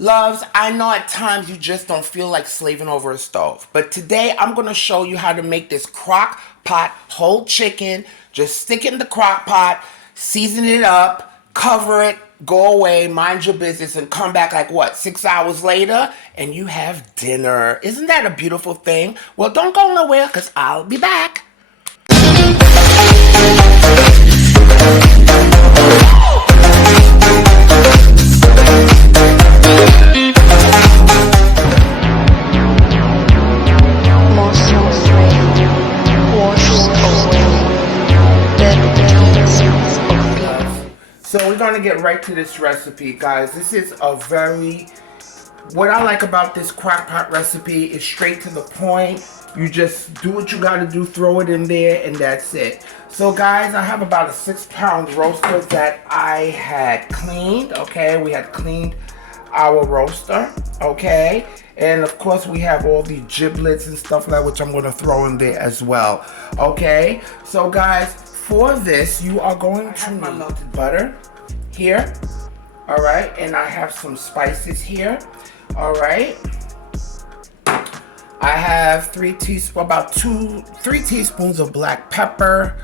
Loves, I know at times you just don't feel like slaving over a stove, but today I'm going to show you how to make this crock pot whole chicken. Just stick it in the crock pot, season it up, cover it, go away, mind your business, and come back like what, 6 hours later, and you have dinner. Isn't that a beautiful thing? Well, don't go nowhere because I'll be back. So we're going to get right to this recipe, guys. This is a what I like about this crock pot recipe is straight to the point. You just do what you got to do, throw it in there, and that's it. So guys, I have about a 6-pound roaster that I had cleaned, okay? We had cleaned our roaster, okay? And of course we have all the giblets and stuff like that, which I'm going to throw in there as well, okay? So guys, for this, you are going to need my melted butter here, all right? And I have some spices here, all right? I have 3 teaspoons of black pepper,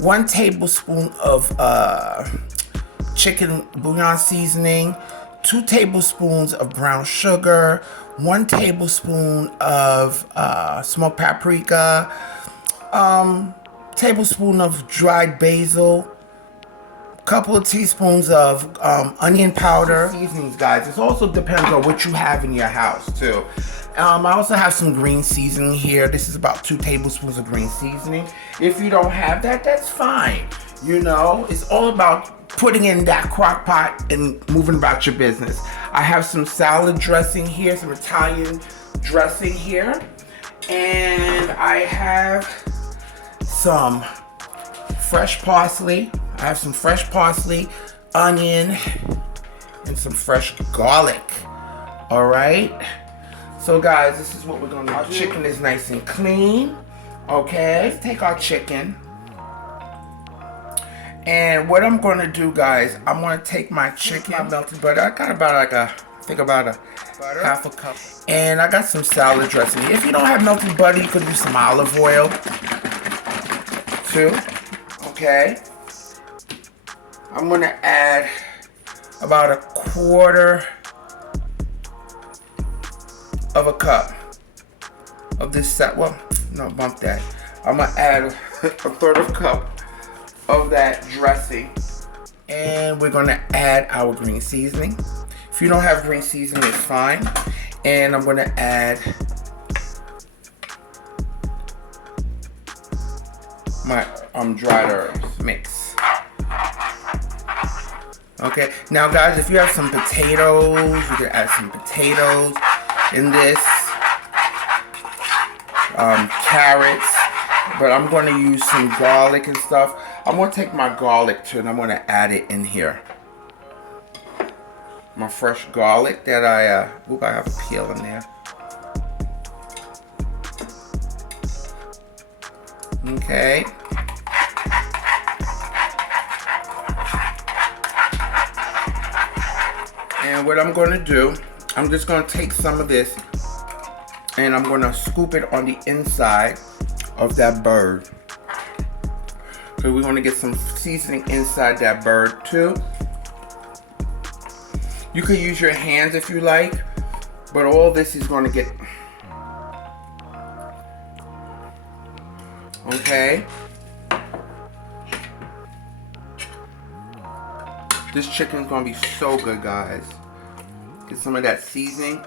1 tablespoon of chicken bouillon seasoning, 2 tablespoons of brown sugar, 1 tablespoon of smoked paprika, tablespoon of dried basil, couple of teaspoons of onion powder. Seasonings, guys. It also depends on what you have in your house too. I also have some green seasoning here. This is about 2 tablespoons of green seasoning. If you don't have that, that's fine. You know, it's all about putting in that crock pot and moving about your business. I have some salad dressing here, some Italian dressing here, and I have some fresh parsley. I have some fresh parsley, onion, and some fresh garlic. All right. So guys, this is what we're gonna do. Our chicken is nice and clean. Okay. Let's take our chicken. And what I'm gonna do, guys, I'm gonna take my chicken, my melted butter. I got about half a cup. And I got some salad dressing. If you don't have melted butter, you could do some olive oil too. Okay. I'm gonna add about 1/4 of a cup of this set. Well, no, bump that. I'm gonna add a 1/3 of a cup of that dressing, and we're gonna add our green seasoning. If you don't have green seasoning, it's fine. And I'm gonna add my dried herbs mix. Okay, now guys, if you have some potatoes, you can add some potatoes in this, carrots, but I'm going to use some garlic and stuff. I'm going to take my garlic too, and I'm going to add it in here. My fresh garlic that I have a peel in there. Okay. And what I'm going to do, I'm just going to take some of this and I'm going to scoop it on the inside of that bird. So we're going to get some seasoning inside that bird too. You could use your hands if you like, but all this is going to get... Okay. This chicken is going to be so good, guys. Get some of that seasoning.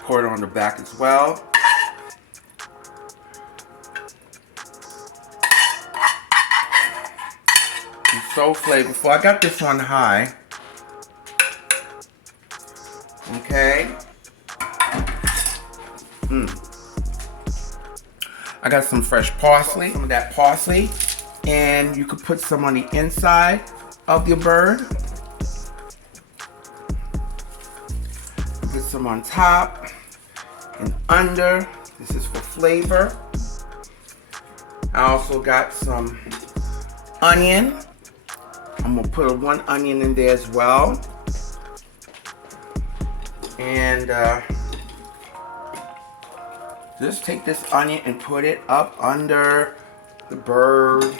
Pour it on the back as well. It's so flavorful. I got this on high. Okay. I got some fresh parsley. Some of that parsley. And you could put some on the inside of your bird. Put some on top and under. This is for flavor. I also got some onion I'm gonna put one onion in there as well. And just take this onion and put it up under the bird,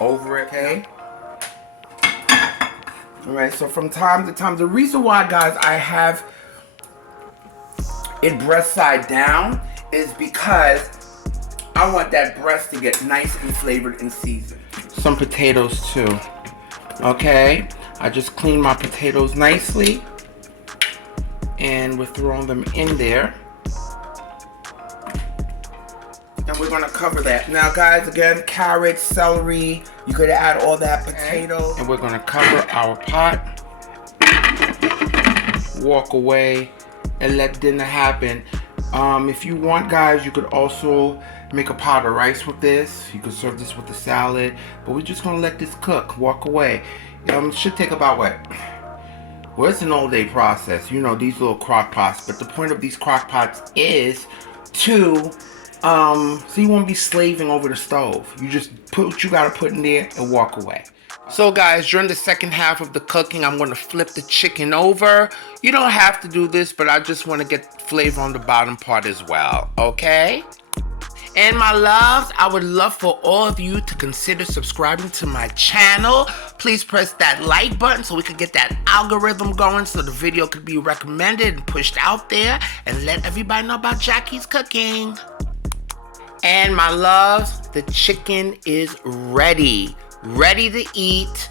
over it, okay? Alright, so from time to time, the reason why, guys, I have it breast side down is because I want that breast to get nice and flavored and seasoned. Some potatoes too, okay? I just cleaned my potatoes nicely, and we're throwing them in there. And we're gonna cover that. Now, guys, again, carrots, celery, you could add all that potato. And we're gonna cover our pot, walk away, and let dinner happen. If you want, guys, you could also make a pot of rice with this. You could serve this with a salad, but we're just gonna let this cook, walk away. It should take about what? Well, it's an all-day process. You know, these little crock pots, but the point of these crock pots is to so you won't be slaving over the stove. You just put what you gotta put in there and walk away. So, guys, during the second half of the cooking, I'm gonna flip the chicken over. You don't have to do this, but I just wanna get flavor on the bottom part as well, okay? And my loves, I would love for all of you to consider subscribing to my channel. Please press that like button so we can get that algorithm going, so the video could be recommended and pushed out there, and let everybody know about Jackie's cooking. And my loves, the chicken is ready. Ready to eat,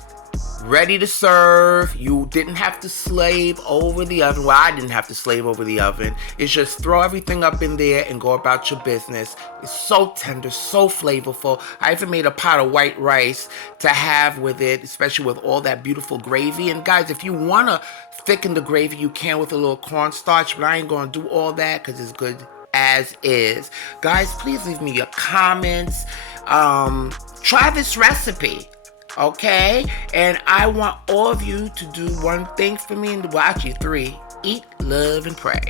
ready to serve. You didn't have to slave over the oven. Well, I didn't have to slave over the oven. It's just throw everything up in there and go about your business. It's so tender, so flavorful. I even made a pot of white rice to have with it, especially with all that beautiful gravy. And guys, if you want to thicken the gravy, you can with a little cornstarch, but I ain't going to do all that because it's good as is. Guys, please leave me your comments. Try this recipe, okay? And I want all of you to do one thing for me, and well, actually three: eat, love, and pray.